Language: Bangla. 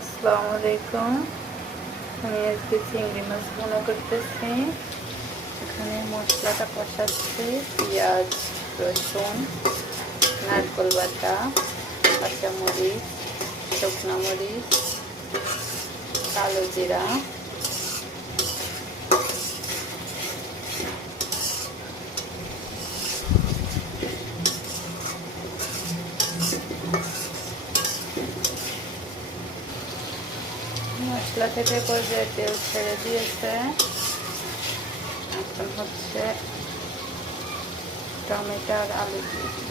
আসসালামু আলাইকুম। আমি আজকে চিংড়ি মাছ ভুনা করতেছি। এখানে মশলাটা কষাচ্ছি, পেঁয়াজ, রসুন, নারকেল বাটা, কাঁচামরিচ, শুকনো মরিচ, কালো জিরা, মশলা থেকে পর্যায়ে তেল ছেড়ে দিয়েছে। এখন হচ্ছে টমেটো আর আলু দিয়ে দিব।